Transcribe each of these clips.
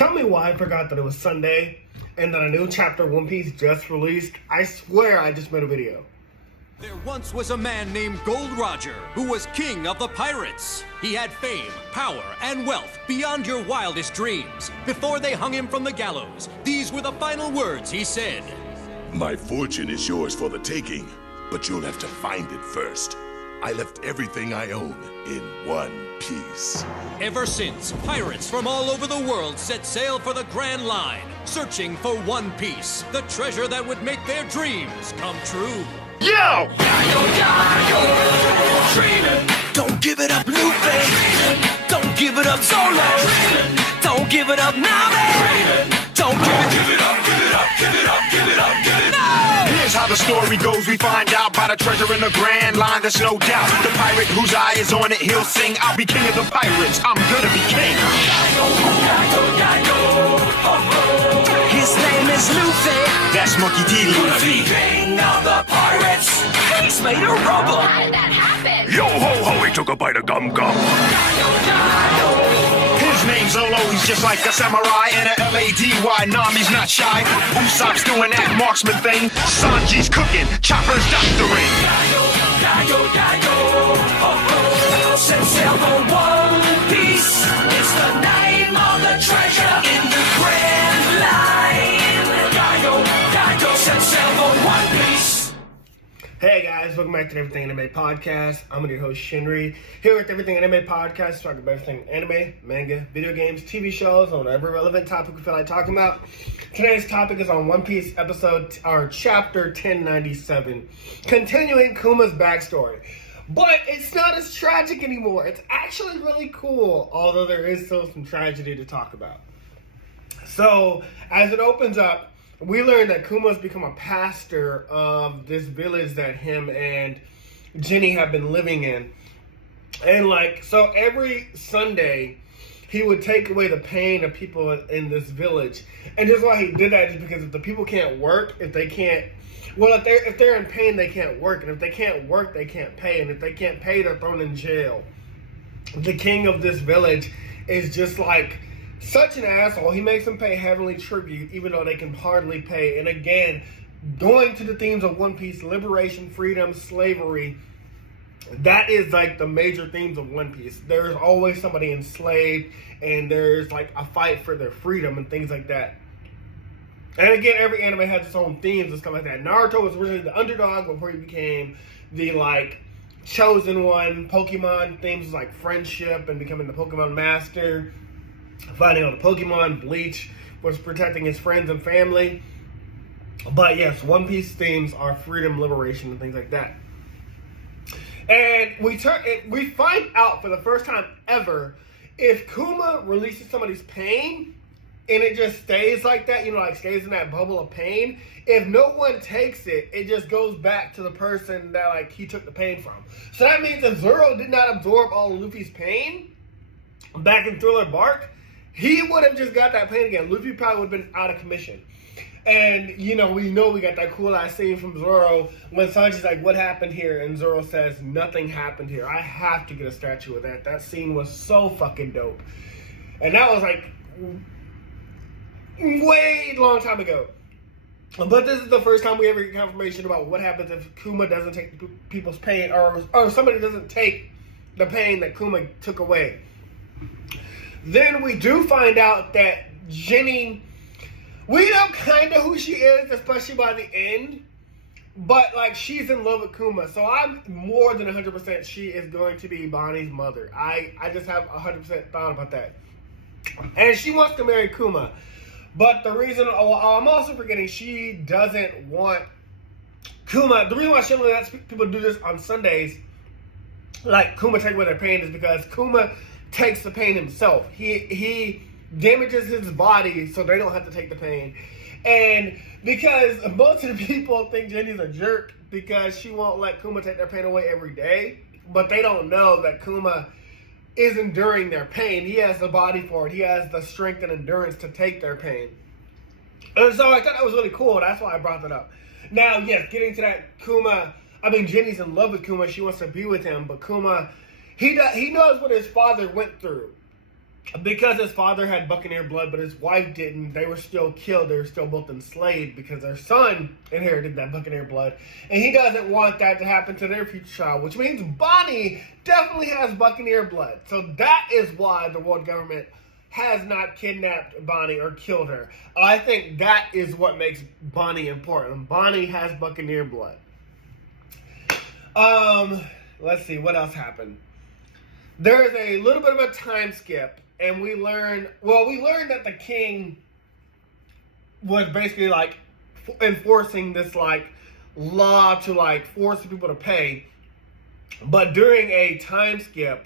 Tell me why I forgot that it was Sunday and that a new chapter of One Piece just released. I swear I just made a video. There once was a man named Gold Roger who was king of the pirates. He had fame, power, and wealth beyond your wildest dreams. Before they hung him from the gallows, these were the final words he said. My fortune is yours for the taking, but you'll have to find it first. I left everything I own in one piece. Ever since, pirates from all over the world set sail for the Grand Line, searching for One Piece, the treasure that would make their dreams come true. Yo! Dreaming. Don't give it up, Luffy. Don't give it up, Solo. Don't give it up, Nami. Don't give it up, give it up, give it up, give it up, give it up. No! Here's how the story goes. We find out by the treasure in the Grand Line. There's no doubt. The pirate whose eye is on it, he'll sing. I'll be king of the pirates. I'm gonna be king. His name is Luffy. That's Monkey D. Luffy. King of the pirates. He's made of rubber. How did that happen? Yo ho ho, he took a bite of gum gum. His name's Zolo, he's just like a samurai and a Lady. Nami's not shy. Usopp's doing that marksman thing. Sanji's cooking, Chopper's doctoring. Set sail for One Piece. It's the name of the treasure in the Grand Line. Go, set sail for One Piece. Hey guys, welcome back to the Everything Anime Podcast. I'm your host Shinry, here with Everything Anime Podcast, talking about everything anime, manga, video games, TV shows, on whatever relevant topic we feel like talking about. Today's topic is on One Piece chapter 1097, continuing Kuma's backstory. But it's not as tragic anymore. It's actually really cool, although there is still some tragedy to talk about. So, as it opens up, we learn that Kuma's become a pastor of this village that him and Ginny have been living in. And so every Sunday, he would take away the pain of people in this village. And just why he did that is because if the people can't work, if they're in pain, they can't work. And if they can't work, they can't pay. And if they can't pay, they're thrown in jail. The king of this village is just such an asshole. He makes them pay heavenly tribute, even though they can hardly pay. And again, going to the themes of One Piece, liberation, freedom, slavery, that is the major themes of One Piece. There's always somebody enslaved, and there's a fight for their freedom and things like that. And again, every anime has its own themes and stuff like that. Naruto was originally the underdog before he became the chosen one. Pokemon themes was friendship and becoming the Pokemon master. Fighting all the Pokemon. Bleach was protecting his friends and family. But yes, One Piece themes are freedom, liberation, and things like that. And we find out for the first time ever, if Kuma releases somebody's pain and it just stays like that, stays in that bubble of pain, if no one takes it, it just goes back to the person that he took the pain from. So that means if Zoro did not absorb all of Luffy's pain back in Thriller Bark, he would have just got that pain again. Luffy probably would have been out of commission. And, we got that cool-ass scene from Zoro when Sanji's like, what happened here? And Zoro says, nothing happened here. I have to get a statue of that. That scene was so fucking dope. And that was, way long time ago. But this is the first time we ever get confirmation about what happens if Kuma doesn't take people's pain, or somebody doesn't take the pain that Kuma took away. Then we do find out that Ginny, we know kind of who she is, especially by the end, but she's in love with Kuma. So I'm more than 100% she is going to be Bonnie's mother. I just have 100% thought about that. And she wants to marry Kuma. But the reason, I'm also forgetting, she doesn't want Kuma. The reason why she only lets people do this on Sundays, Kuma take away their pain, is because Kuma takes the pain himself. He damages his body so they don't have to take the pain. And because most of the people think Jenny's a jerk because she won't let Kuma take their pain away every day, but they don't know that Kuma is enduring their pain. He has the body for it. He has the strength and endurance to take their pain. And so I thought that was really cool. That's why I brought that up. Now, yes, getting to that, Jenny's in love with Kuma. She wants to be with him, but Kuma, he knows what his father went through. because his father had Buccaneer blood, but his wife didn't, they were still killed. They were still both enslaved because their son inherited that Buccaneer blood. And he doesn't want that to happen to their future child, which means Bonnie definitely has Buccaneer blood. So that is why the world government has not kidnapped Bonnie or killed her. I think that is what makes Bonnie important. Bonnie has Buccaneer blood. Let's see, what else happened? There's a little bit of a time skip, and we learned that the king was basically like enforcing this like law to like force people to pay. But during a time skip,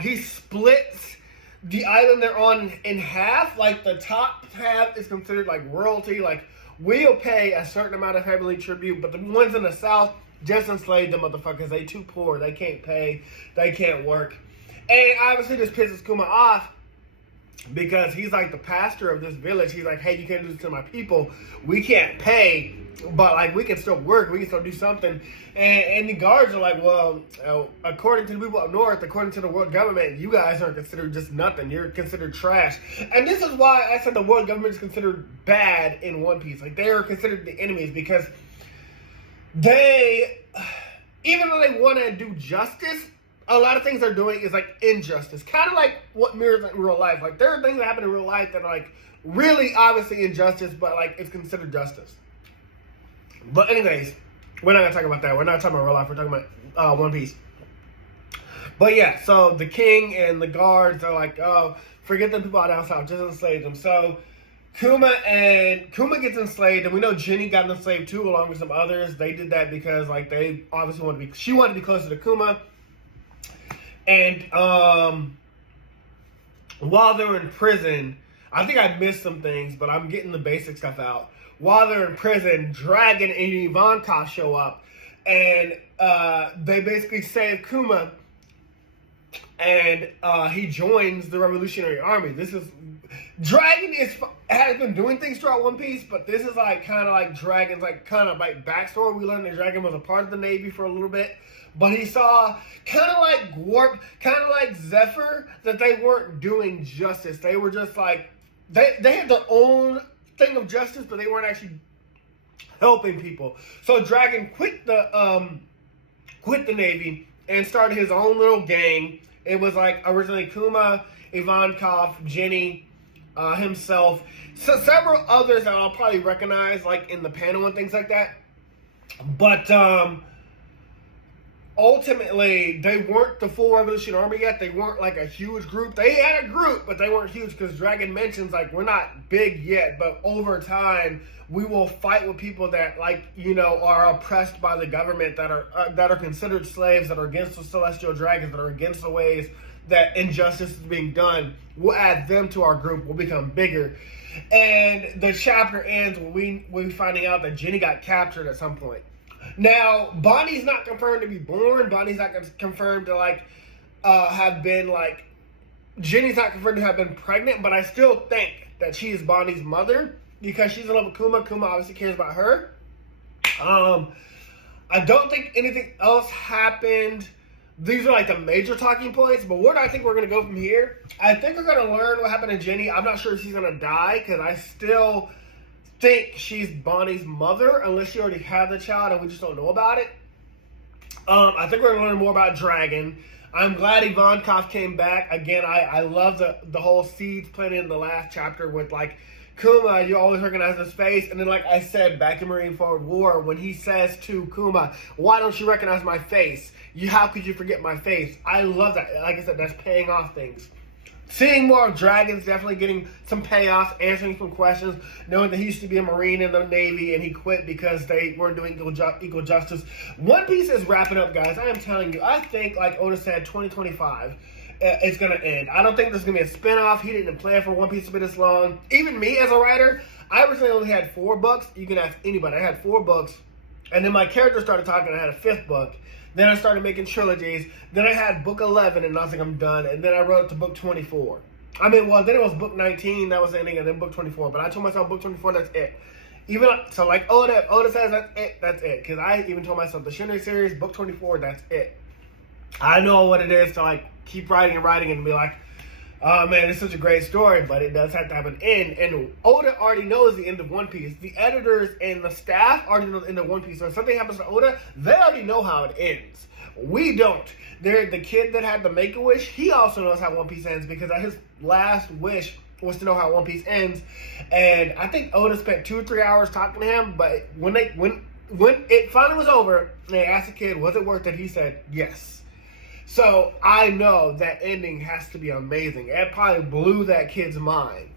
he splits the island they're on in half. Like the top half is considered like royalty, like we'll pay a certain amount of heavenly tribute, but the ones in the south just enslave the motherfuckers. They too poor, they can't pay, they can't work. And obviously this pisses Kuma off because he's like the pastor of this village. He's like, hey, you can't do this to my people. We can't pay, but like we can still work, we can still do something. And the guards are like, well, according to the people up north, according to the world government, you guys aren't considered just nothing. You're considered trash. And this is why I said the world government is considered bad in One Piece. Like they are considered the enemies because they, even though they want to do justice, a lot of things they're doing is like injustice. Kind of like what mirrors in real life. Like there are things that happen in real life that are like really obviously injustice, but like it's considered justice. But anyways, we're not going to talk about that. We're not talking about real life. We're talking about One Piece. But yeah, so the king and the guards are like, oh, forget the people out down south. Just enslave them. So Kuma gets enslaved, and we know Ginny got enslaved too, along with some others. They did that because like they obviously she wanted to be closer to Kuma. And while they were in prison, I think I missed some things, but I'm getting the basic stuff out. While they're in prison, Dragon and Invankofd show up, and they basically save Kuma, and he joins the Revolutionary Army. Dragon has been doing things throughout One Piece, but this is like kind of like Dragon's like kind of like backstory. We learned that Dragon was a part of the Navy for a little bit, but he saw kind of like Zephyr, that they weren't doing justice. They were just like they had their own thing of justice, but they weren't actually helping people. So Dragon quit the Navy and started his own little gang. It was like originally Kuma, Invankofd, Ginny, himself, so several others that I'll probably recognize like in the panel and things like that. But ultimately, they weren't the full Revolution Army yet. They weren't like a huge group. They had a group, but they weren't huge because Dragon mentions like we're not big yet, but over time we will fight with people that like are oppressed by the government, that are considered slaves, that are against the celestial dragons, that are against the ways that injustice is being done. We'll add them to our group. We'll become bigger. And the chapter ends when we finding out that Ginny got captured at some point. Now, Bonnie's not confirmed to be born. Bonnie's not confirmed to like have been like. Ginny's not confirmed to have been pregnant, but I still think that she is Bonnie's mother because she's in love with Kuma. Kuma obviously cares about her. I don't think anything else happened. These are like the major talking points, but where do I think we're going to go from here? I think we're going to learn what happened to Ginny. I'm not sure if she's going to die because I still think she's Bonnie's mother unless she already had the child and we just don't know about it. I think we're going to learn more about Dragon. I'm glad Invankofd came back. Again, I love the whole seeds planted in the last chapter with like Kuma, you always recognize his face. And then like I said, back in Marineford War, when he says to Kuma, why don't you recognize my face? How could you forget my face? I love that. Like I said, that's paying off things. Seeing more of Dragon's definitely getting some payoffs, answering some questions, knowing that he used to be a Marine in the Navy and he quit because they weren't doing equal justice. One Piece is wrapping up, guys. I am telling you, I think, like Oda said, 2025, it's going to end. I don't think there's going to be a spinoff. He didn't plan for One Piece to be this long. Even me as a writer, I originally only had 4 books. You can ask anybody. I had 4 books. And then my character started talking. I had a 5th book. Then I started making trilogies. Then I had book 11, and I was like, I'm done. And then I wrote to book 24. Then it was book 19, that was the ending, and then book 24. But I told myself book 24, that's it. So like Oda says that's it. Because I even told myself the Shinry series, book 24, that's it. I know what it is to like keep writing and be like, Oh man, it's such a great story, but it does have to have an end. And Oda already knows the end of One Piece. The editors and the staff already know the end of One Piece. So if something happens to Oda, they already know how it ends. We don't. The kid that had the Make-A-Wish, he also knows how One Piece ends because his last wish was to know how One Piece ends. And I think Oda spent 2 or 3 hours talking to him, but when it finally was over, they asked the kid, was it worth it? He said, yes. So I know that ending has to be amazing. It probably blew that kid's mind.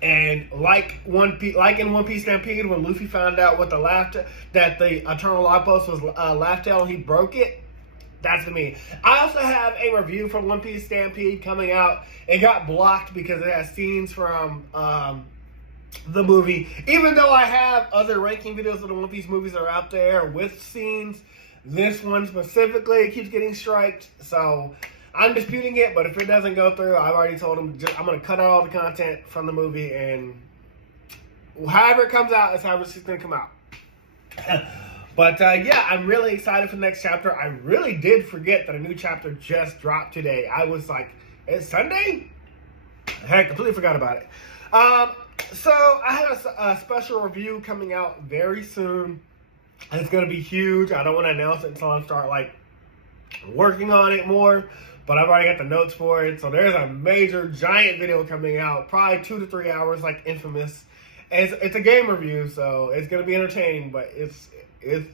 And like in One Piece Stampede, when Luffy found out what that the Eternal Log Post was Laugh Tale and he broke it, that's to me. I also have a review from One Piece Stampede coming out. It got blocked because it has scenes from the movie. Even though I have other ranking videos of the One Piece movies that are out there with scenes, this one specifically keeps getting striked, so I'm disputing it, but if it doesn't go through, I've already told him I'm going to cut out all the content from the movie, and however it comes out is however it's going to come out. But yeah, I'm really excited for the next chapter. I really did forget that a new chapter just dropped today. I was like, it's Sunday? I completely forgot about it. So I have a special review coming out very soon. It's going to be huge. I don't want to announce it until I start working on it more, but I've already got the notes for it. So there's a major giant video coming out, probably 2 to 3 hours, like Infamous. And it's a game review, so it's going to be entertaining, but it's going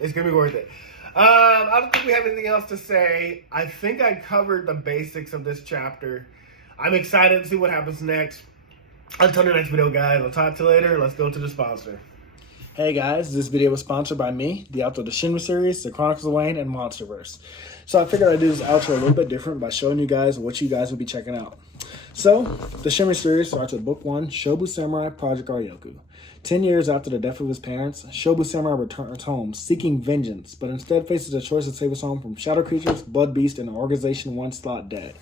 to be worth it. I don't think we have anything else to say. I think I covered the basics of this chapter. I'm excited to see what happens next. Until the next video, guys. I'll talk to you later. Let's go to the sponsor. Hey guys, this video was sponsored by me, the author of the Shinry series, the Chronicles of Wayne, and Monsterverse. So I figured I'd do this outro a little bit different by showing you guys what you guys will be checking out. So, the Shinry series starts with Book 1, Shobu Samurai Project Aryoku. 10 years after the death of his parents, Shobu Samurai returns home seeking vengeance, but instead faces a choice to save his home from shadow creatures, blood beasts, and an organization once thought dead.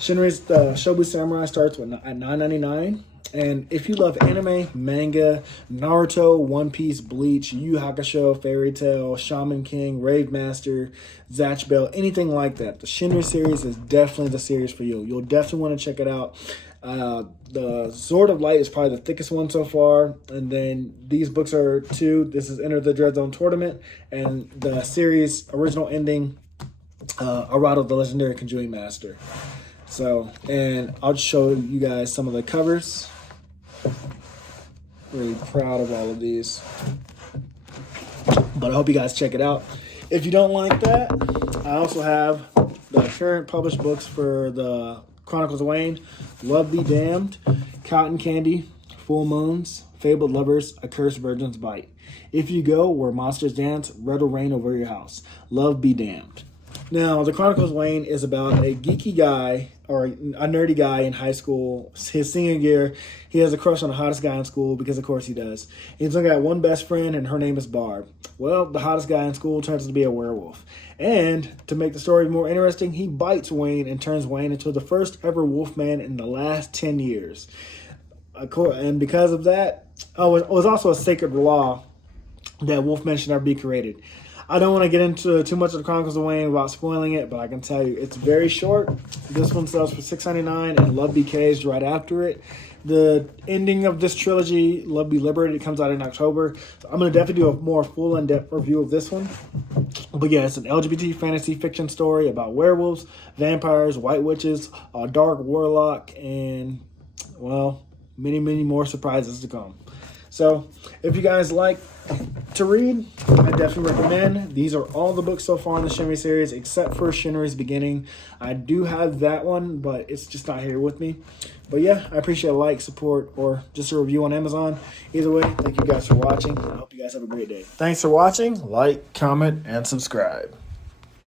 Shinry's Shobu Samurai starts at $9.99. And if you love anime, manga, Naruto, One Piece, Bleach, Yu Yu Hakusho, Fairy Tail, Shaman King, Rave Master, Zatch Bell, anything like that, the Shinry series is definitely the series for you. You'll definitely want to check it out. The Sword of Light is probably the thickest one so far. And then these books are 2. This is Enter the Dread Zone Tournament. And the series original ending, Arado, the Legendary Conjuring Master. So, and I'll show you guys some of the covers. Really proud of all of these. But I hope you guys check it out. If you don't like that, I also have the current published books for the Chronicles of Wayne, Love Be Damned, Cotton Candy, Full Moons, Fabled Lovers, A Cursed Virgin's Bite. If You Go Where Monsters Dance, Red Will Rain Over Your House. Love Be Damned. Now, the Chronicles of Wayne is about a geeky guy, or a nerdy guy in high school. His senior year, he has a crush on the hottest guy in school, because of course he does. He's only got one best friend, and her name is Barb. Well, the hottest guy in school turns out to be a werewolf. And to make the story more interesting, he bites Wayne and turns Wayne into the first ever wolfman in the last 10 years. And because of that, it was also a sacred law that wolfmen should never be created. I don't want to get into too much of the Chronicles of Wayne without spoiling it, but I can tell you it's very short. This one sells for $6.99, and Love Be Caged right after it. The ending of this trilogy, Love Be Liberated, comes out in October. So I'm going to definitely do a more full in-depth review of this one. But yeah, it's an LGBT fantasy fiction story about werewolves, vampires, white witches, a dark warlock, and, well, many, many more surprises to come. So if you guys like to read, I definitely recommend. These are all the books so far in the Shinry series, except for Shinry's Beginning. I do have that one, but it's just not here with me. But yeah, I appreciate a like, support, or just a review on Amazon. Either way, thank you guys for watching. I hope you guys have a great day. Thanks for watching. Like, comment, and subscribe.